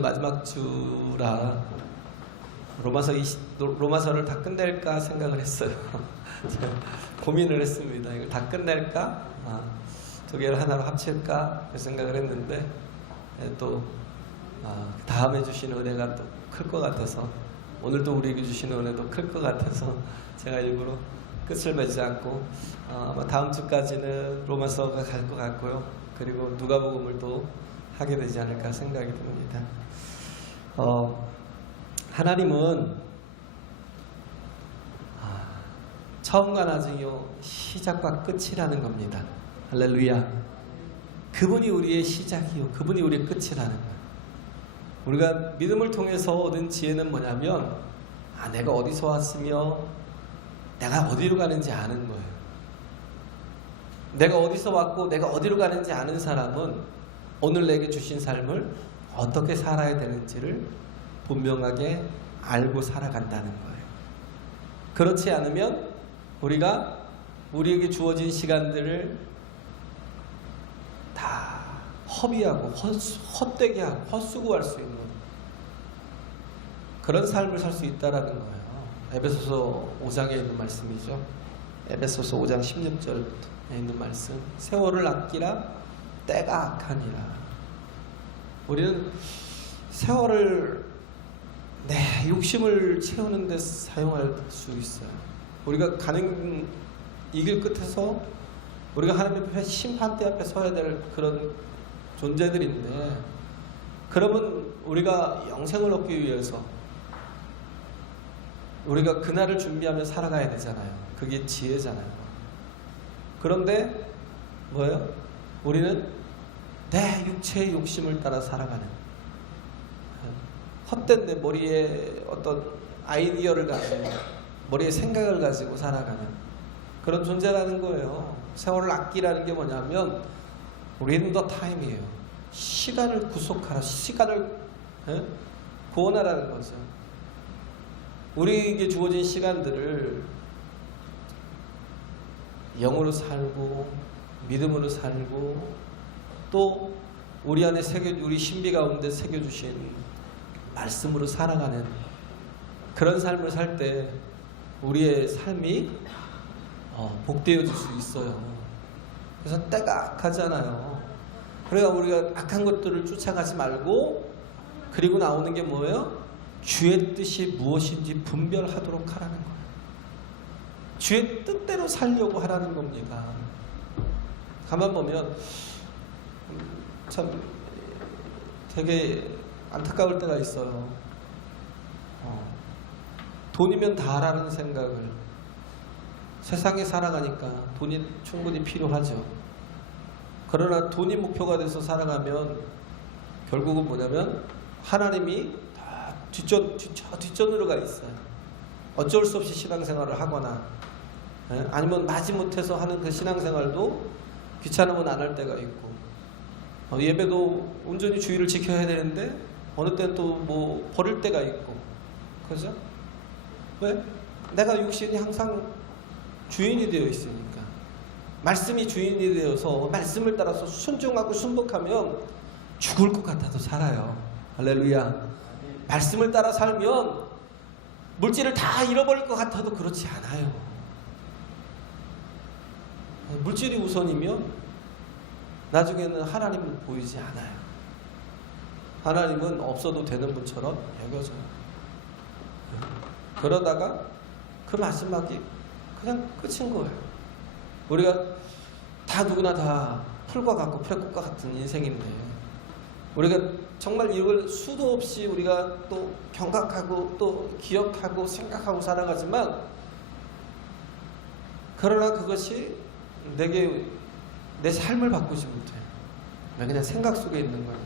마지막 주라 로마서를 다 끝낼까 생각을 했어요. 고민을 했습니다. 이걸 다 끝낼까? 두 개를 하나로 합칠까? 생각을 했는데 또 다음에 주시는 은혜가 또 클 것 같아서, 오늘도 우리에게 주시는 은혜도 클 것 같아서 제가 일부러 끝을 맺지 않고 아마 다음 주까지는 로마서가 갈 것 같고요. 그리고 누가복음을 또 하게 되지 않을까 생각이 듭니다. 하나님은 처음과 나중이요 시작과 끝이라는 겁니다. 할렐루야. 그분이 우리의 시작이요 그분이 우리의 끝이라는 거예요. 우리가 믿음을 통해서 얻은 지혜는 뭐냐면 내가 어디서 왔으며 내가 어디로 가는지 아는 거예요. 내가 어디서 왔고 내가 어디로 가는지 아는 사람은 오늘 내게 주신 삶을 어떻게 살아야 되는지를 분명하게 알고 살아간다는 거예요. 그렇지 않으면 우리가 우리에게 주어진 시간들을 다 허비하고 헛되게 하고 헛수고할 수 있는 그런 삶을 살 수 있다라는 거예요. 에베소서 5장에 있는 말씀이죠. 에베소서 5장 16절에 있는 말씀. 세월을 아끼라 때가 악하니라. 우리는 세월을 내 욕심을 채우는 데 사용할 수 있어요. 우리가 가는 이 길 끝에서 우리가 하나님 앞에 심판대 앞에 서야 될 그런 존재들인데, 그러면 우리가 영생을 얻기 위해서 우리가 그날을 준비하며 살아가야 되잖아요. 그게 지혜잖아요. 그런데 뭐예요? 우리는 내 육체의 욕심을 따라 살아가는, 헛된 내 머리에 어떤 아이디어를 가지고 머리에 생각을 가지고 살아가는 그런 존재라는 거예요. 세월을 아끼라는 게 뭐냐면 리듬 더 타임이에요. 시간을 구속하라, 시간을 구원하라는 거죠. 우리에게 주어진 시간들을 영으로 살고 믿음으로 살고 또 우리 안에 우리 신비 가운데 새겨주신 말씀으로 살아가는 그런 삶을 살 때 우리의 삶이 복되어질 수 있어요. 그래서 때가 악하잖아요. 그러니까 우리가 악한 것들을 쫓아가지 말고, 그리고 나오는 게 뭐예요? 주의 뜻이 무엇인지 분별하도록 하라는 거예요. 주의 뜻대로 살려고 하라는 겁니다. 가만 보면 참 되게 안타까울 때가 있어요. 돈이면 다라는 생각을, 세상에 살아가니까 돈이 충분히 필요하죠. 그러나 돈이 목표가 돼서 살아가면 결국은 뭐냐면 하나님이 다 뒷전으로 가 있어요. 어쩔 수 없이 신앙생활을 하거나 아니면 마지못해서 하는 그 신앙생활도 귀찮으면 안 할 때가 있고, 예배도 온전히 주의를 지켜야 되는데 어느 때는 또 뭐 버릴 때가 있고, 그죠? 왜? 내가 육신이 항상 주인이 되어 있으니까. 말씀이 주인이 되어서 말씀을 따라서 순종하고 순복하면 죽을 것 같아도 살아요. 할렐루야. 말씀을 따라 살면 물질을 다 잃어버릴 것 같아도 그렇지 않아요. 물질이 우선이면 나중에는 하나님은 보이지 않아요. 하나님은 없어도 되는 분처럼 여겨져요. 그러다가 그 마지막이 그냥 끝인 거예요. 우리가 다 누구나 다 풀과 같고 풀꽃과 같은 인생인데, 우리가 정말 이걸 수도 없이 우리가 또 경각하고 또 기억하고 생각하고 살아가지만, 그러나 그것이 내게 내 삶을 바꾸지 못해요. 왜? 그냥 생각 속에 있는 거니까.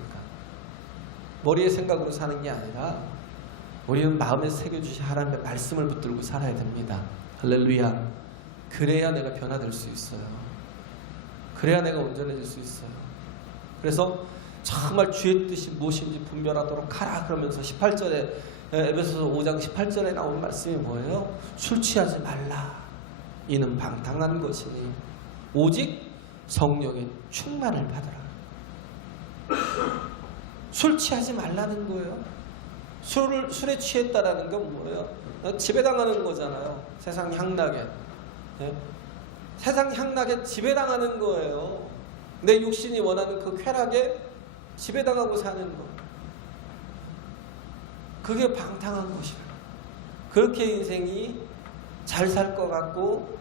머리의 생각으로 사는 게 아니라 우리는 마음에 새겨주신 하나님의 말씀을 붙들고 살아야 됩니다. 할렐루야. 그래야 내가 변화될 수 있어요. 그래야 내가 온전해질 수 있어요. 그래서 정말 주의 뜻이 무엇인지 분별하도록 하라 그러면서 18절에 에베소서 5장 18절에 나온 말씀이 뭐예요? 술 취하지 말라. 이는 방탕한 것이니 오직 성령의 충만을 받으라. 술 취하지 말라는 거예요. 술에 취했다라는 건 뭐예요? 지배당하는 거잖아요. 세상 향락에. 예? 세상 향락에 지배당하는 거예요. 내 육신이 원하는 그 쾌락에 지배당하고 사는 거. 그게 방탕한 것이라. 그렇게 인생이 잘 살 것 같고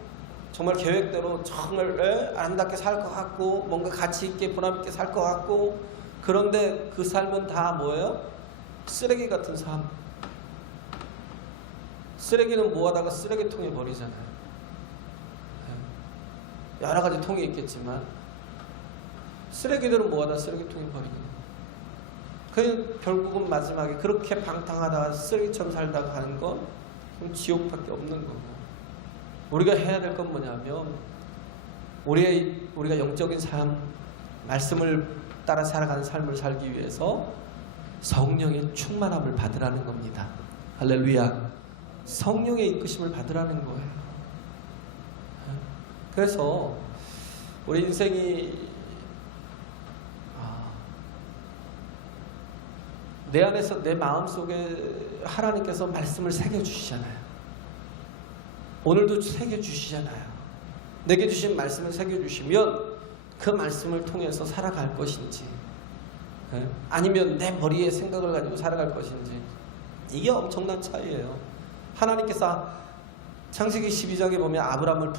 정말 계획대로 정말 아름답게 살 것 같고 뭔가 가치 있게 보람 있게 살 것 같고 그런데 그 삶은 다 뭐예요? 쓰레기 같은 삶. 쓰레기는 모아다가 쓰레기통에 버리잖아요. 여러 가지 통이 있겠지만 쓰레기들은 모아다 쓰레기통에 버리거든요. 그 결국은 마지막에 그렇게 방탕하다가 쓰레기처럼 살다가 가는 건 지옥밖에 없는 거고, 우리가 해야 될 건 뭐냐면 우리가 영적인 삶, 말씀을 따라 살아가는 삶을 살기 위해서 성령의 충만함을 받으라는 겁니다. 할렐루야. 성령의 이끄심을 받으라는 거예요. 그래서 우리 인생이 내 안에서 내 마음속에 하나님께서 말씀을 새겨주시잖아요. 오늘도 새겨주시잖아요. 내게 주신 말씀을 새겨주시면 그 말씀을 통해서 살아갈 것인지 아니면 내 머리에 생각을 가지고 살아갈 것인지, 이게 엄청난 차이예요. 하나님께서 창세기 12장에 보면 아브라함을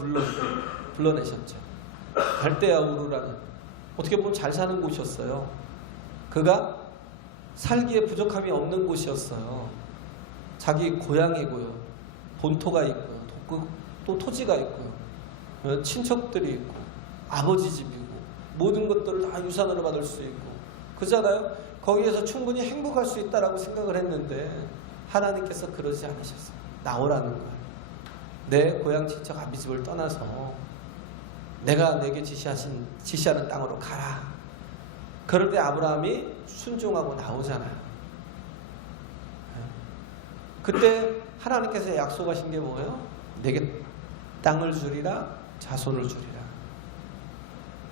불러내셨죠. 갈대아 우르라는, 어떻게 보면 잘 사는 곳이었어요. 그가 살기에 부족함이 없는 곳이었어요. 자기 고향이고요, 본토가 있고요, 또 토지가 있고요, 친척들이 있고 아버지 집이고 모든 것들을 다 유산으로 받을 수 있고 그잖아요. 거기에서 충분히 행복할 수 있다라고 생각을 했는데 하나님께서 그러지 않으셨어요. 나오라는 거예요. 내 고향 친척 아비 집을 떠나서 내가 내게 지시하는 땅으로 가라. 그럴 때 아브라함이 순종하고 나오잖아요. 그때 하나님께서 약속하신 게 뭐예요? 내게 땅을 주리라, 자손을 주리라.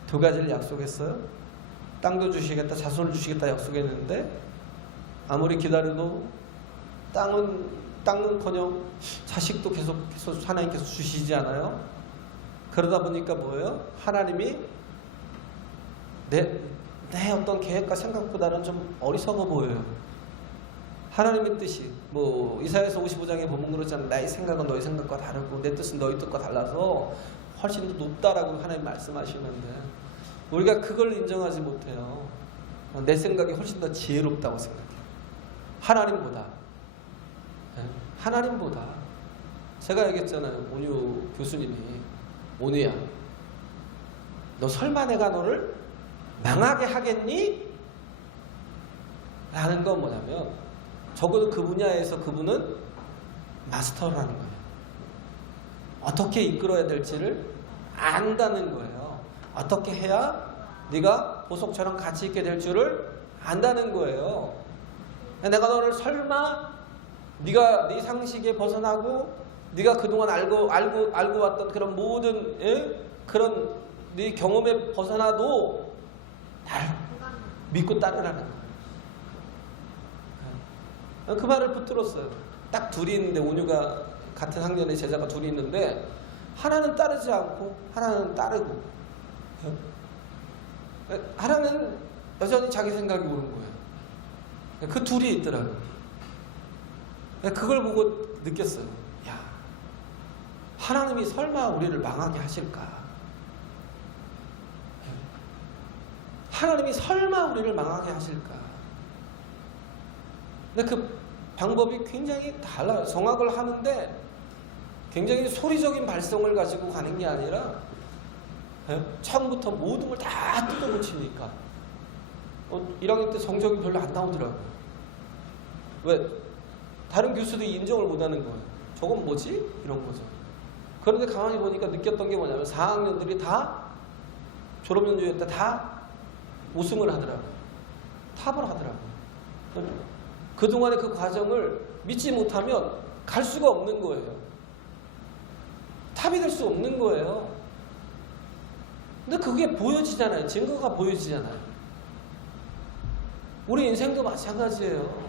두 가지를 약속했어요. 땅도 주시겠다, 자손을 주시겠다 약속했는데 아무리 기다려도 땅은커녕 자식도 계속 하나님께서 주시지 않아요. 그러다 보니까 뭐예요? 하나님이 내 어떤 계획과 생각보다는 좀 어리석어 보여요. 하나님의 뜻이 이사야서 55장에 보면 그렇잖아요. 나의 생각은 너의 생각과 다르고 내 뜻은 너의 뜻과 달라서 훨씬 더 높다라고 하나님 말씀하시는데 우리가 그걸 인정하지 못해요. 내 생각이 훨씬 더 지혜롭다고 생각해요. 하나님보다. 제가 얘기했잖아요. 온유 교수님이, 온유야, 너 설마 내가 너를 망하게 하겠니? 라는 건 뭐냐면 적어도 그 분야에서 그분은 마스터라는 거예요. 어떻게 이끌어야 될지를 안다는 거예요. 어떻게 해야 네가 보석처럼 가치 있게 될 줄을 안다는 거예요. 내가 너를 설마 네가 네 상식에 벗어나고 네가 그동안 알고 왔던 그런 모든 그런 네 경험에 벗어나도 날 믿고 따르라는 거예요. 그 말을 붙들었어요. 딱 둘이 있는데, 온유가 같은 학년의 제자가 둘이 있는데 하나는 따르지 않고 하나는 따르고 하나는 여전히 자기 생각이 오는 거예요. 그 둘이 있더라고요. 그걸 보고 느꼈어요. 야, 하나님이 설마 우리를 망하게 하실까? 하나님이 설마 우리를 망하게 하실까? 근데 그 방법이 굉장히 달라요. 성악을 하는데 굉장히 소리적인 발성을 가지고 가는 게 아니라 처음부터 모든 걸 다 뜯어고치니까 1학년 때 성적이 별로 안 나오더라고요. 왜? 다른 교수들이 인정을 못하는 거예요. 저건 뭐지? 이런 거죠. 그런데 가만히 보니까 느꼈던 게 뭐냐면 4학년들이 다 졸업연주회 때 다 우승을 하더라고요. 탑을 하더라고요. 그동안의 그 과정을 믿지 못하면 갈 수가 없는 거예요. 탑이 될 수 없는 거예요. 근데 그게 보여지잖아요. 증거가 보여지잖아요. 우리 인생도 마찬가지예요.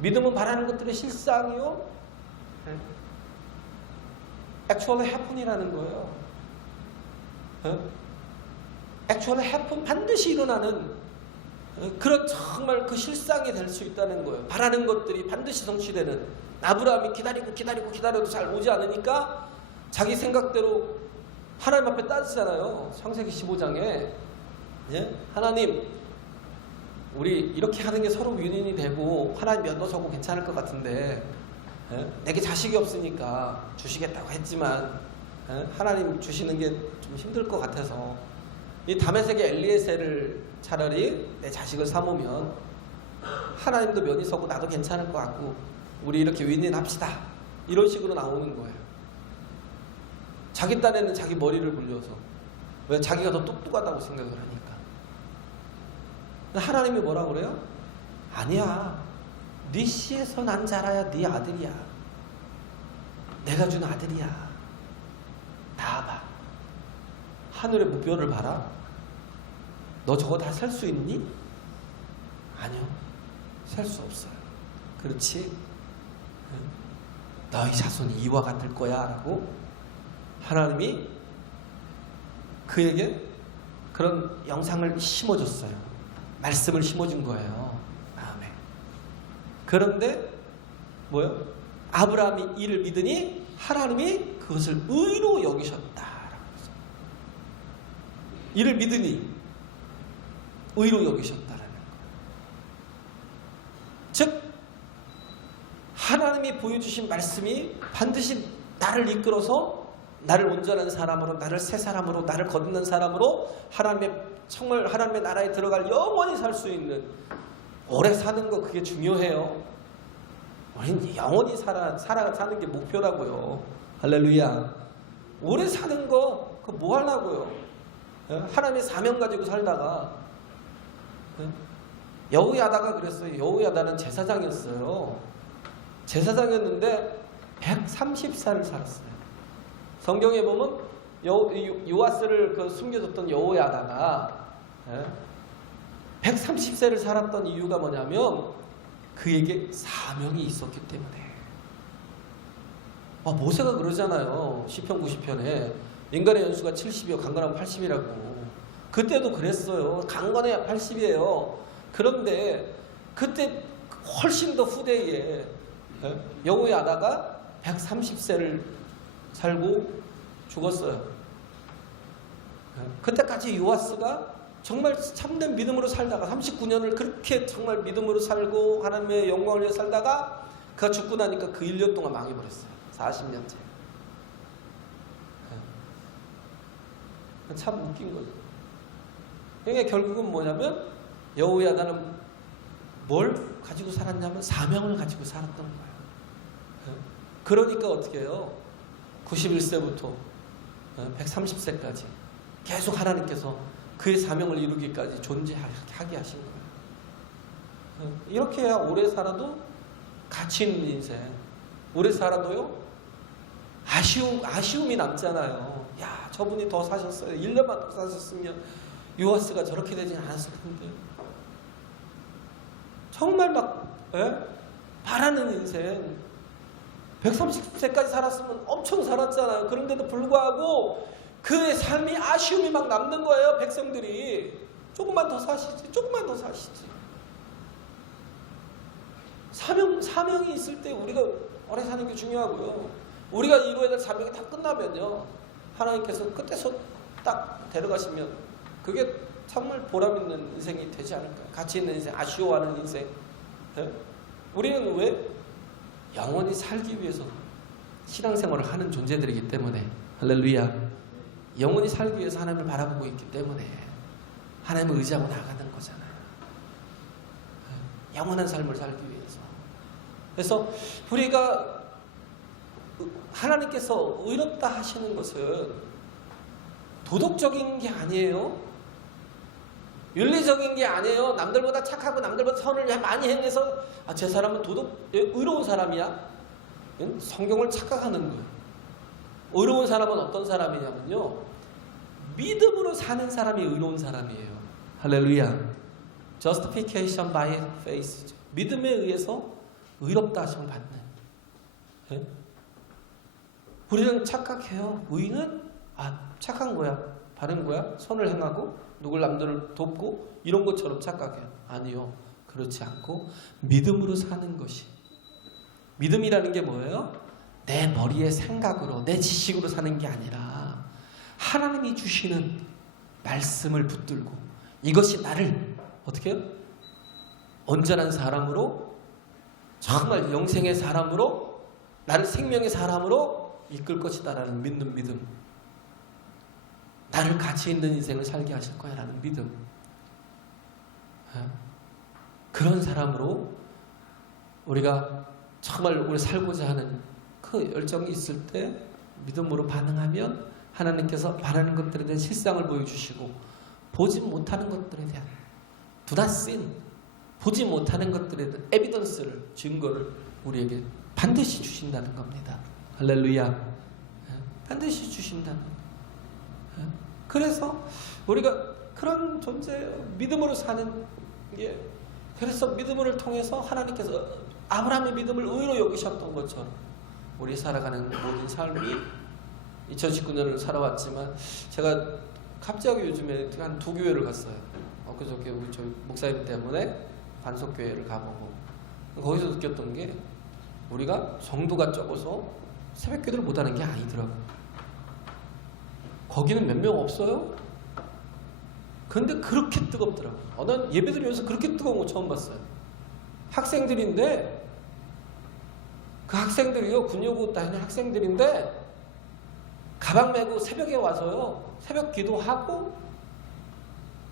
믿음은 바라는 것들의 실상이요. actually happen이라는 거예요. actually happen, 반드시 일어나는 그런 정말 그 실상이 될 수 있다는 거예요. 바라는 것들이 반드시 성취되는. 아브라함이 기다려도 잘 오지 않으니까 자기 생각대로 하나님 앞에 따지잖아요. 창세기 15장에 하나님, 우리 이렇게 하는 게 서로 윈윈이 되고 하나님 면도서고 괜찮을 것 같은데 내게 자식이 없으니까 주시겠다고 했지만 하나님 주시는 게 좀 힘들 것 같아서 이 다메섹의 엘리에셀을 차라리 내 자식을 삼으면 하나님도 면이 서고 나도 괜찮을 것 같고 우리 이렇게 윈윈 합시다. 이런 식으로 나오는 거예요. 자기 딴에는 자기 머리를 굴려서. 왜? 자기가 더 똑똑하다고 생각을 하니까. 근데 하나님이 뭐라 그래요? 아니야. 네 씨에서 난 자라야 네 아들이야. 내가 준 아들이야. 나와봐. 하늘의 무뼈를 봐라. 너 저거 다 살 수 있니? 아니요. 살 수 없어요. 그렇지? 너희 자손이 이와 같을 거야 라고 하나님이 그에게 그런 영상을 심어줬어요. 말씀을 심어준 거예요. 마음에. 그런데 뭐요? 아브라함이 이를 믿으니 하나님이 그것을 의로 여기셨다. 이를 믿으니 의로 여기셨다라는 거예요. 즉 하나님이 보여주신 말씀이 반드시 나를 이끌어서 나를 온전한 사람으로, 나를 새 사람으로, 나를 거듭난 사람으로 정말 하나님의 나라에 들어갈 영원히 살 수 있는, 오래 사는 거 그게 중요해요. 우리는 영원히 사는 게 목표라고요. 할렐루야. 오래 사는 거 그거 뭐 하려고요? 하나님의 사명 가지고 살다가 여호야다가 그랬어요. 여호야다는 제사장이었어요. 제사장이었는데 130살을 살았어요. 성경에 보면 요아스를 숨겨줬던 여호야다가 130세를 살았던 이유가 뭐냐면 그에게 사명이 있었기 때문에. 모세가 그러잖아요. 시편 90편에 인간의 연수가 70이요 강건하면 80이라고. 그때도 그랬어요. 강건해야 80이에요. 그런데 그때 훨씬 더 후대에 여호야다가 130세를 살고 죽었어요. 그때까지 요아스가 정말 참된 믿음으로 살다가 39년을 그렇게 정말 믿음으로 살고 하나님의 영광을 위해 살다가 그가 죽고 나니까 그 1년 동안 망해버렸어요. 40년째. 참 웃긴 거죠. 그러니까 결국은 뭐냐면 여호야다는 뭘 가지고 살았냐면 사명을 가지고 살았던 거예요. 그러니까 어떻게 해요? 91세부터 130세까지 계속 하나님께서 그의 사명을 이루기까지 존재하게 하신 거예요. 이렇게 해야 오래 살아도 가치 있는 인생, 오래 살아도요 아쉬움이 남잖아요. 야, 저분이 더 사셨어요. 1년만 더 사셨으면 요아스가 저렇게 되진 않았을 텐데. 정말 바라는 인생 130세까지 살았으면 엄청 살았잖아요. 그런데도 불구하고 그의 삶이 아쉬움이 막 남는 거예요. 백성들이 조금만 더 사시지, 조금만 더 사시지. 사명이 있을 때 우리가 오래 사는 게 중요하고요. 우리가 이루어야 될 사명이 다 끝나면요 하나님께서 끝에서 딱 데려가시면 그게 정말 보람 있는 인생이 되지 않을까요? 가치 있는 인생, 아쉬워하는 인생. 우리는 왜? 영원히 살기 위해서 신앙생활을 하는 존재들이기 때문에. 할렐루야. 영원히 살기 위해서 하나님을 바라보고 있기 때문에 하나님을 의지하고 나가는 거잖아요. 영원한 삶을 살기 위해서. 그래서 우리가 하나님께서 의롭다 하시는 것은 도덕적인 게 아니에요. 윤리적인 게 아니에요. 남들보다 착하고 남들보다 선을 많이 행해서 제 사람은 의로운 사람이야. 성경을 착각하는 거예요. 의로운 사람은 어떤 사람이냐면요, 믿음으로 사는 사람이 의로운 사람이에요. 할렐루야. Justification by faith. 믿음에 의해서 의롭다 하심을 받는. 예? 우리는 착각해요. 의인은 착한 거야, 바른 거야, 선을 행하고 누굴 남들을 돕고 이런 것처럼 착각해요. 아니요, 그렇지 않고 믿음으로 사는 것이. 믿음이라는 게 뭐예요? 내 머리의 생각으로, 내 지식으로 사는 게 아니라 하나님이 주시는 말씀을 붙들고 이것이 나를 어떻게 해요? 온전한 사람으로, 정말 영생의 사람으로, 나를 생명의 사람으로 이끌 것이다라는 믿는 믿음. 나를 가치 있는 인생을 살게 하실 거야 라는 믿음. 그런 사람으로 우리가 정말 우리 살고자 하는 그 열정이 있을 때 믿음으로 반응하면 하나님께서 바라는 것들에 대한 실상을 보여주시고, 보지 못하는 것들에 대한 do not sin, 보지 못하는 것들에 대한 에비던스를, 증거를 우리에게 반드시 주신다는 겁니다. 할렐루야. 반드시 주신다는. 그래서 우리가 그런 존재예요. 믿음으로 사는 게. 그래서 믿음을 통해서 하나님께서 아브라함의 믿음을 의로 여기셨던 것처럼 우리 살아가는 모든 삶이 2019년을 살아왔지만, 제가 갑자기 요즘에 한 2교회를 갔어요. 엊그저께 우리 저희 목사님 때문에 반석교회를 가보고, 거기서 느꼈던 게 우리가 정도가 적어서 새벽기도를 못하는 게 아니더라고요. 거기는 몇 명 없어요. 근데 그렇게 뜨겁더라고요. 난 예배드리면서 그렇게 뜨거운 거 처음 봤어요. 학생들인데, 그 학생들이요, 군여고 다니는 학생들인데 가방 메고 새벽에 와서요, 새벽 기도하고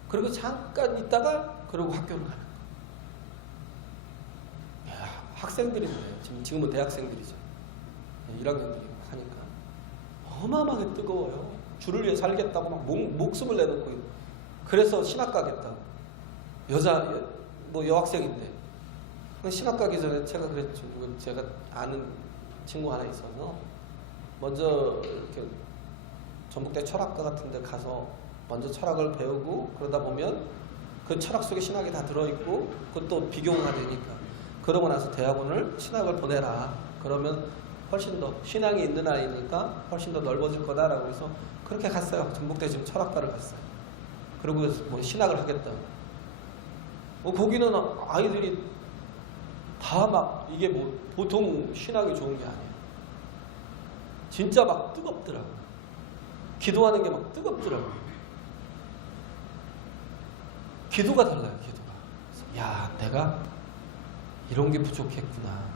그리고 잠깐 있다가 그러고 학교를 가는 거예요. 학생들인데, 지금은 대학생들이죠. 1학년들이 하니까 어마어마하게 뜨거워요. 주를 위해 살겠다고 막 목숨을 내놓고, 그래서 신학 가겠다고. 여학생인데 신학 가기 전에 제가 그랬죠. 제가 아는 친구 하나 있어서 먼저 이렇게 전북대 철학과 같은 데 가서 먼저 철학을 배우고, 그러다 보면 그 철학 속에 신학이 다 들어있고 그것도 비교가 되니까, 그러고 나서 대학원을 신학을 보내라. 그러면 훨씬 더 신앙이 있는 아이니까 훨씬 더 넓어질 거다라고 해서 그렇게 갔어요. 전북대 지금 철학과를 갔어요. 그리고 뭐 신학을 하겠다. 거기는 아이들이 다 막, 이게 뭐 보통 신학이 좋은 게 아니에요. 진짜 막 뜨겁더라고요. 기도하는 게 막 뜨겁더라고요. 기도가 달라요, 기도가. 내가 이런 게 부족했구나.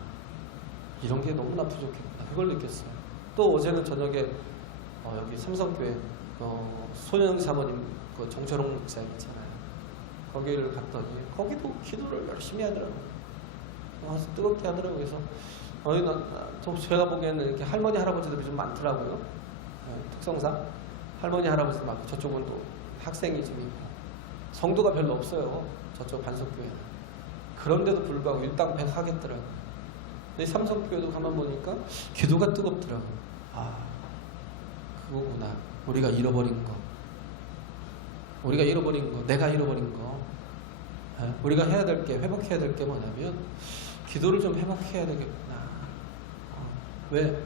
이런 게 너무나 부족했구나. 그걸 느꼈어요. 또 어제는 저녁에 여기 삼성교회 손영 사모님 그 정철홍 목사님 있잖아요. 거기를 갔더니 거기도 기도를 열심히 하더라고요. 와서 뜨겁게 하더라고요. 그래서 제가 보기에는 이렇게 할머니 할아버지들이 좀 많더라고요. 특성상 할머니 할아버지도 많고, 저쪽은 또 학생이 좀 있고 성도가 별로 없어요. 저쪽 반석교회는. 그런데도 불구하고 일당백 하겠더라고요. 근데 삼성교회도 가만 보니까 기도가 뜨겁더라고요. 그거구나. 우리가 잃어버린 거. 내가 잃어버린 거. 우리가 해야 될 게, 회복해야 될 게 뭐냐면 기도를 좀 회복해야 되겠구나. 왜?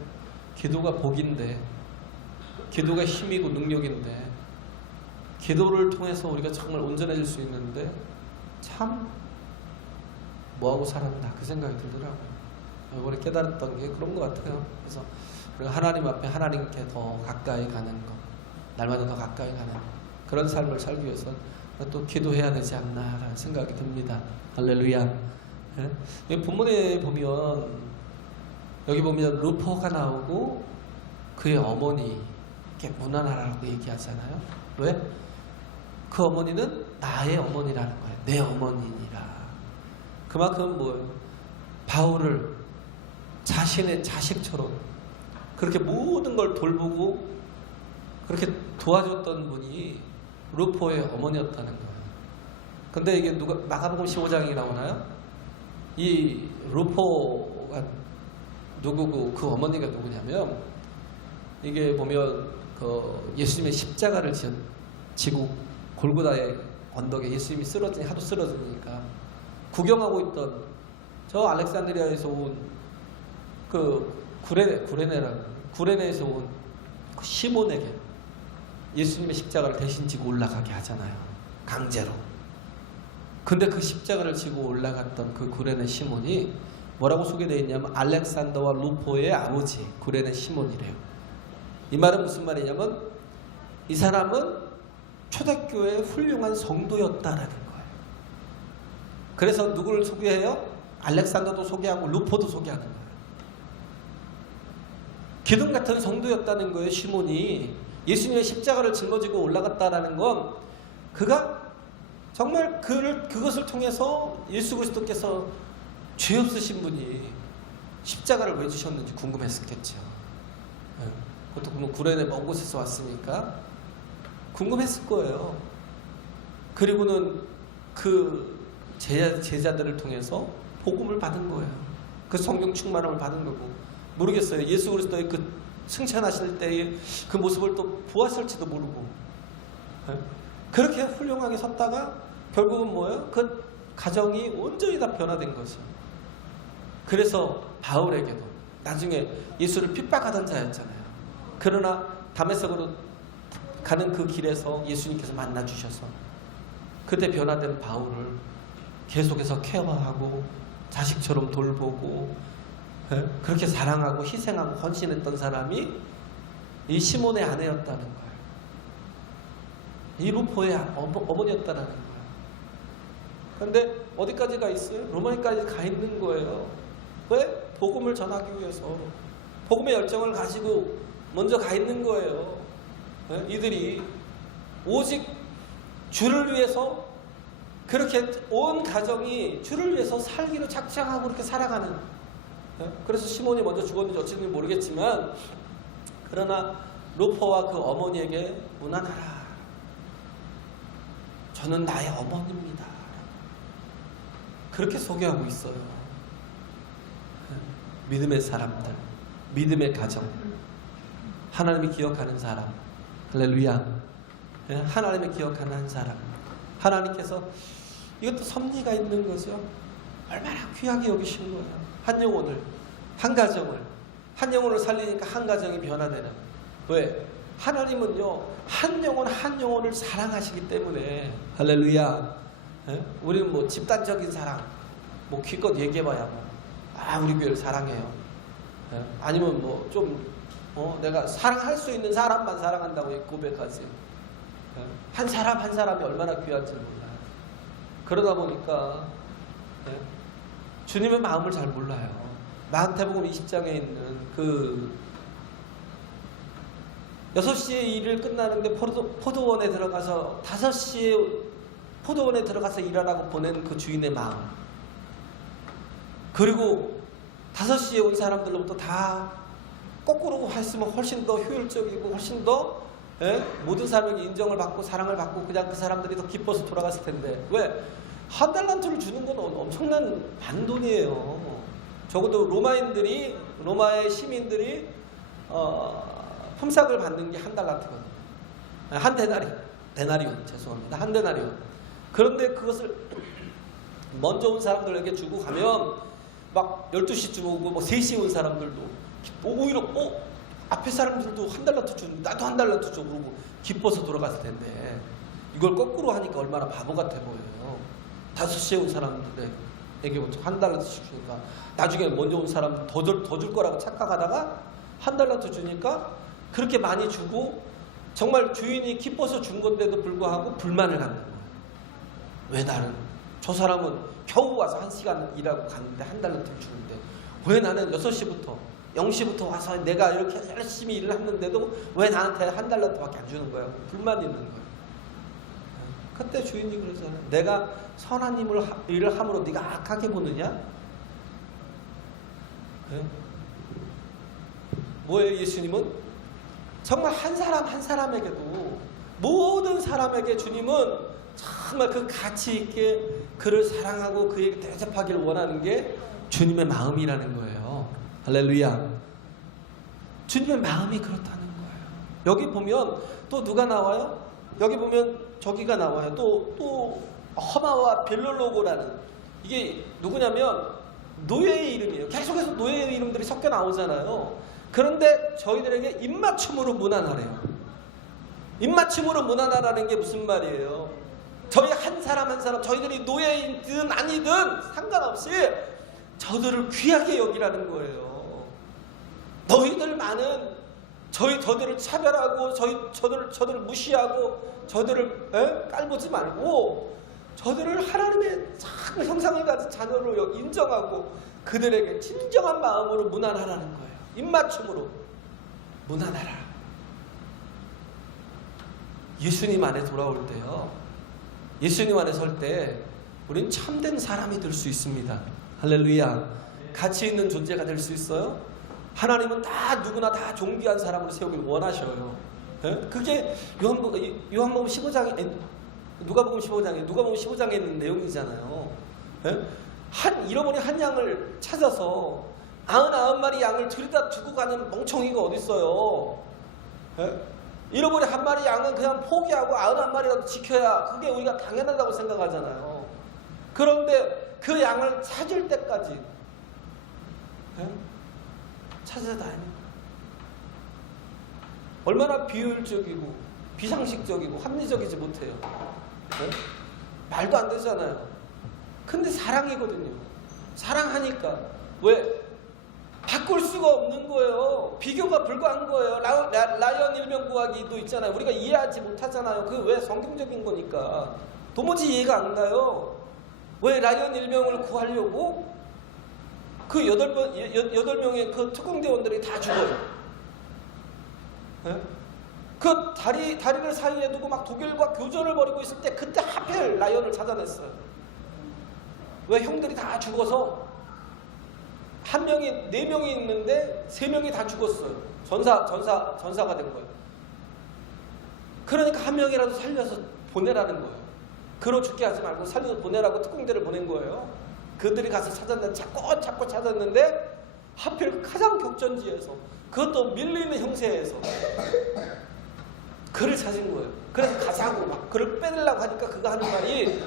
기도가 복인데, 기도가 힘이고 능력인데, 기도를 통해서 우리가 정말 온전해질 수 있는데 참 뭐하고 살았나, 그 생각이 들더라고요. 이번에 깨달았던 게 그런 것 같아요. 그래서 우리가 하나님 앞에 하나님께 더 가까이 가는 것, 날마다 더 가까이 가는 그런 삶을 살기 위해서 또 기도해야 되지 않나라는 생각이 듭니다. 할렐루야. 예? 본문에 보면, 여기 보면 루퍼가 나오고 그의 어머니 이렇게 문안하라고 얘기하잖아요. 왜? 그 어머니는 나의 어머니라는 거예요. 내 어머니니라. 그만큼 뭐예요? 바울을 자신의 자식처럼 그렇게 모든 걸 돌보고 그렇게 도와줬던 분이 루포의 어머니였다는 거예요. 근데 이게 누가 마가복음 15장이 나오나요? 이 루포가 누구고 그 어머니가 누구냐면, 이게 보면 그 예수님의 십자가를 지고 골고다의 언덕에 예수님이 하도 쓰러지니까 구경하고 있던 저 알렉산드리아에서 온 그 구레네에서 온 그 시몬에게 예수님의 십자가를 대신 지고 올라가게 하잖아요. 강제로. 근데 그 십자가를 지고 올라갔던 그 구레네 시몬이 뭐라고 소개되어 있냐면 알렉산더와 루포의 아버지 구레네 시몬이래요. 이 말은 무슨 말이냐면 이 사람은 초대교회의 훌륭한 성도였다라는 거예요. 그래서 누구를 소개해요? 알렉산더도 소개하고 루포도 소개하는 거예요. 기둥 같은 성도였다는 거예요. 시몬이 예수님의 십자가를 짊어지고 올라갔다라는 건 그가 정말 그것을 통해서 예수 그리스도께서 죄 없으신 분이 십자가를 왜 주셨는지 궁금했었겠죠. 그것도 그러면 구레네 먼 곳에서 왔으니까 궁금했을 거예요. 그리고는 그 제자들을 통해서 복음을 받은 거예요. 그 성령 충만함을 받은 거고, 모르겠어요. 예수 그리스도의 그 승천하실 때의 그 모습을 또 보았을지도 모르고, 그렇게 훌륭하게 섰다가 결국은 뭐예요? 그 가정이 온전히 다 변화된 거죠. 그래서 바울에게도 나중에 예수를 핍박하던 자였잖아요. 그러나 다메섹으로 가는 그 길에서 예수님께서 만나 주셔서 그때 변화된 바울을 계속해서 케어하고 자식처럼 돌보고 그렇게 사랑하고 희생하고 헌신했던 사람이 이 시몬의 아내였다는 거예요. 이 루포의 어머니였다는 거예요. 그런데 어디까지 가 있어요? 로마까지 가 있는 거예요. 왜? 복음을 전하기 위해서. 복음의 열정을 가지고 먼저 가 있는 거예요. 이들이 오직 주를 위해서, 그렇게 온 가정이 주를 위해서 살기로 작정하고 그렇게 살아가는. 그래서 시몬이 먼저 죽었는지 어찌됐는지 모르겠지만, 그러나 루포와 그 어머니에게 문안하라. 저는 나의 어머니입니다. 그렇게 소개하고 있어요. 믿음의 사람들, 믿음의 가정, 하나님이 기억하는 사람, 할렐루야. 하나님이 기억하는 한 사람, 하나님께서 이것도 섭리가 있는 거죠. 얼마나 귀하게 여기신 거예요. 한 영혼을, 한 가정을, 한 영혼을 살리니까 한 가정이 변화되는. 왜? 하나님은요, 한 영혼 한 영혼을 사랑하시기 때문에. 할렐루야. 우리는 뭐 집단적인 사랑, 뭐 기껏 얘기해봐야 우리 교회를 사랑해요. 아니면 뭐 좀 내가 사랑할 수 있는 사람만 사랑한다고 고백하지. 한 사람 한 사람이 얼마나 귀한지 몰라요. 그러다 보니까 주님의 마음을 잘 몰라요. 마태복음 20장에 있는 그 6시에 일을 끝나는데 포도원에 들어가서 5시에 포도원에 들어가서 일하라고 보낸 그 주인의 마음, 그리고 5시에 온 사람들로부터 다 거꾸로 했으면 훨씬 더 효율적이고 훨씬 더 모든 사람에게 인정을 받고 사랑을 받고 그냥 그 사람들이 더 기뻐서 돌아갔을 텐데, 왜? 한 달란트를 주는 건 엄청난 반돈이에요. 적어도 로마의 시민들이 품삯을 받는 게 한 달란트거든요. 한 데나리온, 죄송합니다. 한 데나리온. 그런데 그것을 먼저 온 사람들에게 주고 가면 막 12시쯤 오고 뭐 3시에 온 사람들도 오히려 앞에 사람들도 한 달란트 주는데 나도 한 달란트 줘 그러고 기뻐서 돌아갔을 텐데, 이걸 거꾸로 하니까 얼마나 바보 같아 보여요. 5시에 온 사람들에게부터 한 달란트씩 주니까 나중에 먼저 온 사람들 더 줄 거라고 착각하다가 한 달란트 주니까 그렇게 많이 주고 정말 주인이 기뻐서 준 건데도 불구하고 불만을 갖는 거예요. 왜 나는, 저 사람은 겨우 와서 1시간 일하고 갔는데 한 달란트를 주는데 왜 나는 6시부터 0시부터 와서 내가 이렇게 열심히 일을 했는데도 왜 나한테 한 달란트밖에 안 주는 거야? 불만이 있는 거예요. 그때 주인이 그러잖아요. 내가 선한 일을 함으로 네가 악하게 보느냐? 뭐예요? 예수님은 정말 한 사람 한 사람에게도 모든 사람에게 주님은 정말 그 가치 있게 그를 사랑하고 그에게 대접하기를 원하는 게 주님의 마음이라는 거예요. 할렐루야. 주님의 마음이 그렇다는 거예요. 여기 보면 또 누가 나와요? 여기 보면 저기가 나와요. 또 허마와 빌롤로고라는, 이게 누구냐면 노예의 이름이에요. 계속해서 노예의 이름들이 섞여 나오잖아요. 그런데 저희들에게 입맞춤으로 문안하래요. 입맞춤으로 문안하라는 게 무슨 말이에요? 저희 한 사람 한 사람, 저희들이 노예이든 아니든 상관없이 저들을 귀하게 여기라는 거예요. 너희들만은 저들을 차별하고 저들을 무시하고 저들을 깔보지 말고 저들을 하나님의 참 형상을 가진 자녀로 인정하고 그들에게 진정한 마음으로 문안하라는 거예요. 입맞춤으로 문안하라. 예수님 안에 돌아올 때요, 예수님 안에 설 때 우린 참된 사람이 될 수 있습니다. 할렐루야. 가치 있는 존재가 될 수 있어요. 하나님은 다 누구나 다 존귀한 사람으로 세우길 원하셔요. 예? 그게 요한복음 15장에, 누가복음 15장에 있는 내용이잖아요. 예? 잃어버린 한 양을 찾아서 99마리 양을 들여다 두고 가는 멍청이가 어딨어요. 예? 잃어버린 한 마리 양은 그냥 포기하고 99마리라도 지켜야 그게 우리가 당연하다고 생각하잖아요. 그런데 그 양을 찾을 때까지 찾아다니. 얼마나 비효율적이고 비상식적이고 합리적이지 못해요. 말도 안 되잖아요. 근데 사랑이거든요. 사랑하니까. 왜? 바꿀 수가 없는 거예요. 비교가 불가한 거예요. 라이언 일명 구하기도 있잖아요. 우리가 이해하지 못하잖아요. 그 왜 성경적인 거니까. 도무지 이해가 안 가요. 왜 라이언 일명을 구하려고 그 8명의 그 특공대원들이 다 죽어요. 네? 그 다리를 사이에 두고 막 독일과 교전을 벌이고 있을 때 그때 하필 라이언을 찾아냈어요. 왜? 형들이 다 죽어서 한 명이 4명이 있는데 3명이 다 죽었어요. 전사가 된 거예요. 그러니까 한 명이라도 살려서 보내라는 거예요. 그러 죽게 하지 말고 살려서 보내라고 특공대를 보낸 거예요. 그들이 가서 찾았는데 찾고 찾았는데 하필 가장 격전지에서, 그것도 밀리는 형세에서 그를 찾은 거예요. 그래서 가자고 막 그를 빼내려고 하니까 그가 하는 말이,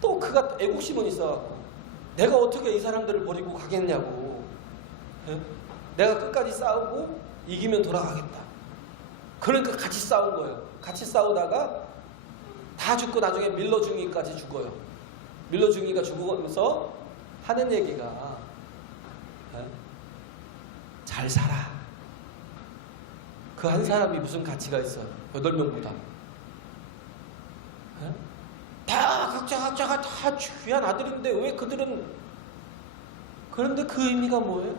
또 그가 애국심은 있어갖고 내가 어떻게 이 사람들을 버리고 가겠냐고. 내가 끝까지 싸우고 이기면 돌아가겠다. 그러니까 같이 싸운 거예요. 같이 싸우다가 다 죽고 나중에 밀러 중이까지 죽어요. 밀러 중이가 죽으면서 하는 얘기가 잘 살아. 그 한 사람이 무슨 가치가 있어요? 8명보다. 다 각자가 다 귀한 아들인데 왜 그들은, 그런데 그 의미가 뭐예요?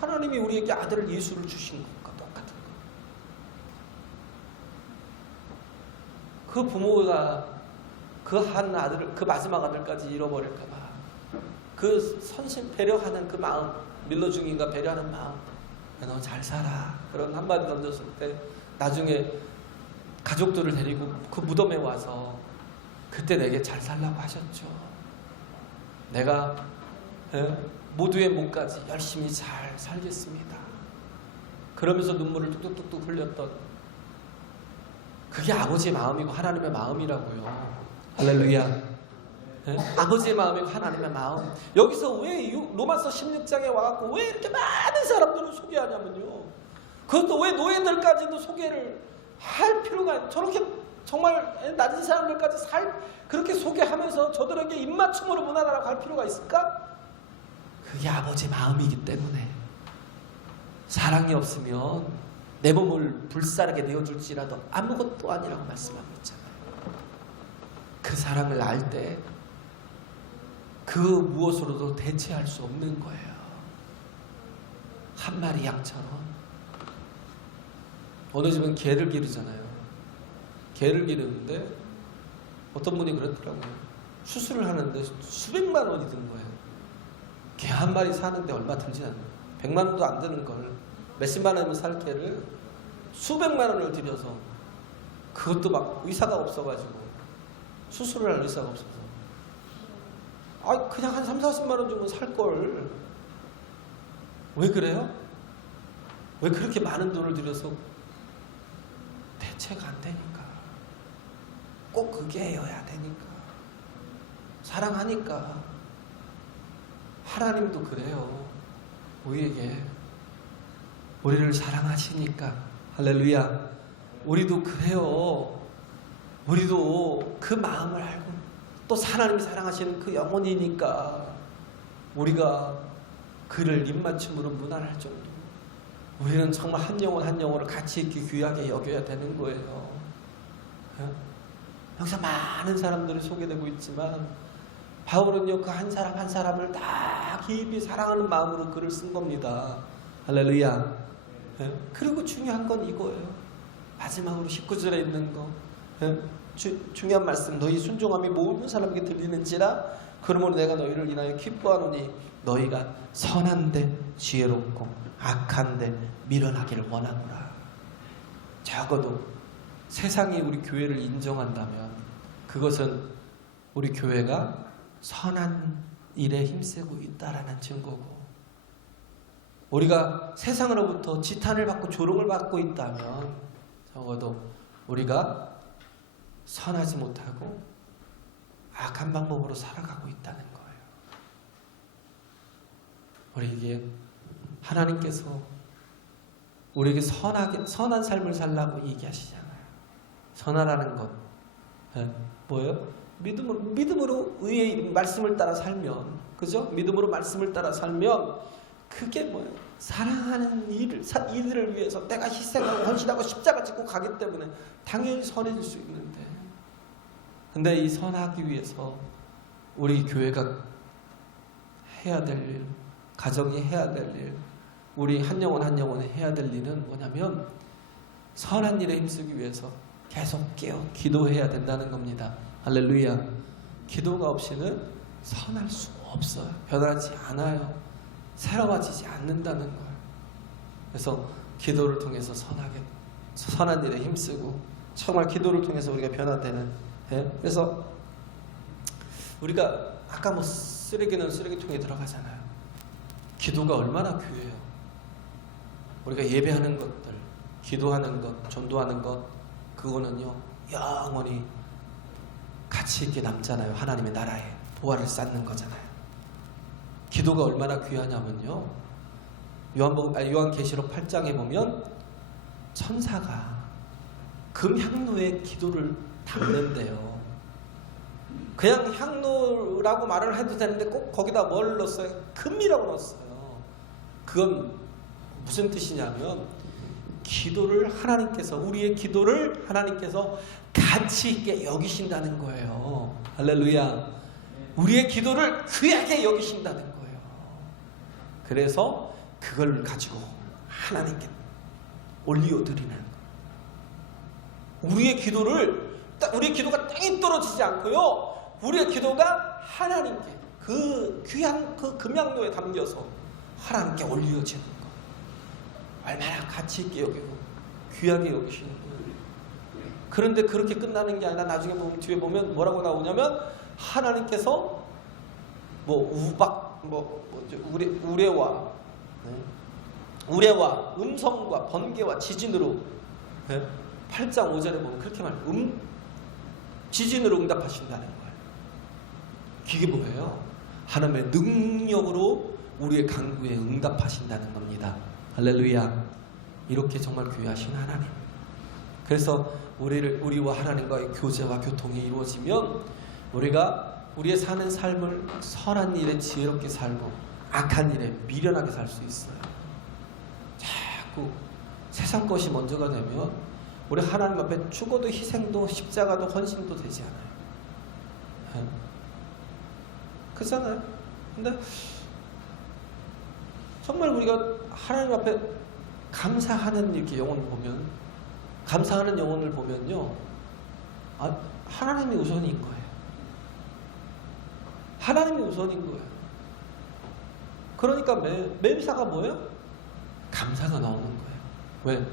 하나님이 우리에게 아들을 예수를 주신 것과 똑같은 거. 그 부모가 그 한 아들을, 그 마지막 아들까지 잃어버릴까봐 그 선심 배려하는 그 마음, 밀러 중인가 배려하는 마음, 너 잘 살아, 그런 한마디 던졌을 때 나중에 가족들을 데리고 그 무덤에 와서 그때 내게 잘 살라고 하셨죠. 내가 모두의 목까지 열심히 잘 살겠습니다. 그러면서 눈물을 뚝뚝뚝뚝 흘렸던, 그게 아버지의 마음이고 하나님의 마음이라고요. 할렐루야. 아버지의 마음이고 하나님의 마음. 여기서 왜 로마서 16장에 와갖고 왜 이렇게 많은 사람들을 소개하냐면요, 그것도 왜 노예들까지도 소개를 할 필요가, 저렇게 정말 낮은 사람들까지 그렇게 소개하면서 저들에게 입맞춤으로 문안하라고 할 필요가 있을까? 그게 아버지 마음이기 때문에. 사랑이 없으면 내 몸을 불사르게 내어줄지라도 아무것도 아니라고 말씀하고 있잖아요. 그 사랑을 알 때 그 무엇으로도 대체할 수 없는 거예요. 한 마리 양처럼. 어느 집은 개를 기르잖아요. 개를 기르는데 어떤 분이 그랬더라고요. 수술을 하는데 수백만 원이 든 거예요. 개 한 마리 사는데 얼마 들지 않아요. 100만 원도 안 드는 걸 몇십만 원이면 살 개를 수백만 원을 들여서, 그것도 막 의사가 없어가지고 수술을 할 의사가 없어서, 그냥 한 3, 40만 원 주면 살걸. 왜 그래요? 왜 그렇게 많은 돈을 들여서? 대체가 안 되니까. 꼭 그게여야 되니까. 사랑하니까. 하나님도 그래요. 우리를 사랑하시니까. 할렐루야. 우리도 그래요. 우리도 그 마음을 알고, 또 하나님이 사랑하시는 그 영혼이니까 우리가 그를 입맞춤으로 무난할 정도. 우리는 정말 한 영혼 한 영혼을 가치 있게 귀하게 여겨야 되는 거예요. 여기서 많은 사람들이 소개되고 있지만 바울은요, 그 한 사람 한 사람을 다 깊이 사랑하는 마음으로 글을 쓴 겁니다. 할렐루야. 그리고 중요한 건 이거예요. 마지막으로 19절에 있는 거, 중요한 말씀. 너희 순종함이 모든 사람에게 들리는지라. 그러므로 내가 너희를 인하여 기뻐하노니 너희가 선한데 지혜롭고 악한데 미련하기를 원하노라. 적어도 세상이 우리 교회를 인정한다면 그것은 우리 교회가 선한 일에 힘쓰고 있다라는 증거고, 우리가 세상으로부터 지탄을 받고 조롱을 받고 있다면 적어도 우리가 선하지 못하고 악한 방법으로 살아가고 있다는 거예요. 우리에게 하나님께서 우리에게 선한 삶을 살라고 얘기하시잖아요. 선하라는 것 뭐예요? 믿음으로 의의 말씀을 따라 살면, 그죠? 믿음으로 말씀을 따라 살면 그게 뭐예요? 사랑하는 이들을 위해서 내가 희생하고 헌신하고 십자가 짓고 가기 때문에 당연히 선해질 수 있는데, 근데 이 선하기 위해서 우리 교회가 해야 될 일, 가정이 해야 될 일, 우리 한 영혼 한 영혼이 해야 될 일은 뭐냐면 선한 일에 힘쓰기 위해서 계속 깨어 기도해야 된다는 겁니다. 할렐루야. 기도가 없이는 선할 수 없어요. 변하지 않아요. 새로워지지 않는다는 거예요. 그래서 기도를 통해서 선한 일에 힘쓰고, 정말 기도를 통해서 우리가 변화되는, 그래서 우리가 아까 쓰레기는 쓰레기통에 들어가잖아요. 기도가 얼마나 귀해요. 우리가 예배하는 것들, 기도하는 것, 전도하는 것, 그거는요 영원히 가치 있게 남잖아요. 하나님의 나라에 보화를 쌓는 거잖아요. 기도가 얼마나 귀하냐면요, 요한계시록 8장에 보면 천사가 금향로에 기도를 담는데요. 그냥 향로라고 말을 해도 되는데 꼭 거기다 뭘 넣었어요? 금이라고 넣었어요. 그건 무슨 뜻이냐면 기도를 하나님께서, 우리의 기도를 하나님께서 가치 있게 여기신다는 거예요. 할렐루야. 우리의 기도를 귀하게 여기신다는 거예요. 그래서 그걸 가지고 하나님께 올려드리는 거예요. 우리의 기도가 땅에 떨어지지 않고요, 우리의 기도가 하나님께 그 귀한 그 금양로에 담겨서 하나님께 올려지는 거. 얼마나 가치 있게 여기고 귀하게 여기시는 거예요. 그런데 그렇게 끝나는 게 아니라 나중에 보면, 뒤에 보면 뭐라고 나오냐면 하나님께서 우레와 음성과 번개와 지진으로, 8장 5절에 보면 그렇게 말해요. 지진으로 응답하신다는 거예요. 그게 뭐예요? 하나님의 능력으로 우리의 간구에 응답하신다는 겁니다. 할렐루야. 이렇게 정말 귀하신 하나님. 그래서 우리와 하나님과의 교제와 교통이 이루어지면 우리가 우리의 사는 삶을 선한 일에 지혜롭게 살고 악한 일에 미련하게 살 수 있어요. 자꾸 세상 것이 먼저가 되면 우리 하나님 앞에 죽어도 희생도 십자가도 헌신도 되지 않아요. 그렇잖아요. 근데 정말 우리가 하나님 앞에 감사하는 이렇게 영혼을 보면, 감사하는 영혼을 보면요, 하나님이 우선인 거예요. 하나님이 우선인 거예요. 그러니까 매미사가 뭐예요? 감사가 나오는 왜?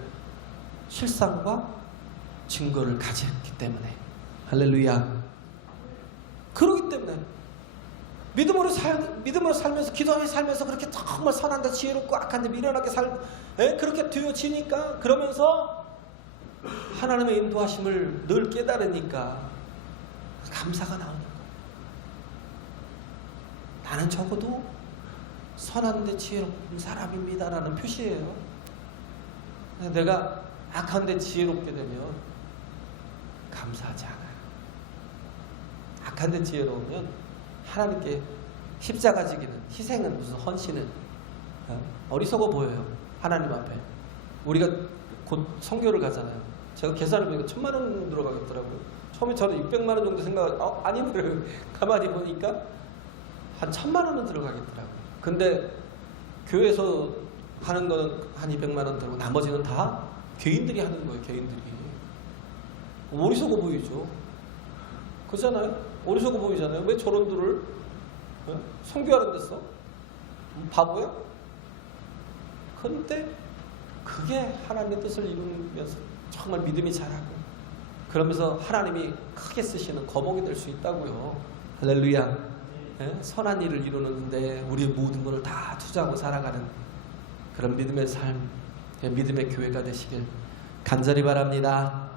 실상과 증거를 가졌기 때문에. 할렐루야. 그러기 때문에 믿음으로 살면서, 기도하며 살면서 그렇게 정말 선한데 지혜롭고 악한데 미련하게 그렇게 되어지니까, 그러면서 하나님의 인도하심을 늘 깨달으니까 감사가 나오는 거예요. 나는 적어도 선한데 지혜롭은 사람입니다라는 표시예요. 내가 악한데 지혜롭게 되면 감사하지 않아요. 악한데 지혜로우면 하나님께 십자가 지기는, 희생은, 무슨 헌신은 어리석어 보여요. 하나님 앞에. 우리가 곧 선교를 가잖아요. 제가 계산을 보니까 1,000만 원 들어가겠더라고요. 처음에 저는 600만 원 정도 아니더라고요. 가만히 보니까 한 1,000만 원은 들어가겠더라고요. 근데 교회에서 하는 거는 한 200만 원 들고 나머지는 다 개인들이 하는 거예요. 개인들이. 어리석어 보이죠. 그렇잖아요. 어리석어 보이잖아요. 왜 저런들을 선교하는 데 써? 바보야? 그런데 그게 하나님의 뜻을 이루면서 정말 믿음이 자라고, 그러면서 하나님이 크게 쓰시는 거목이 될 수 있다고요. 할렐루야. 선한 일을 이루는데 우리의 모든 것을 다 투자하고 살아가는 그런 믿음의 삶, 믿음의 교회가 되시길 간절히 바랍니다.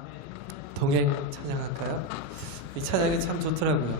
동행 찬양할까요? 이 찬양이 참 좋더라고요.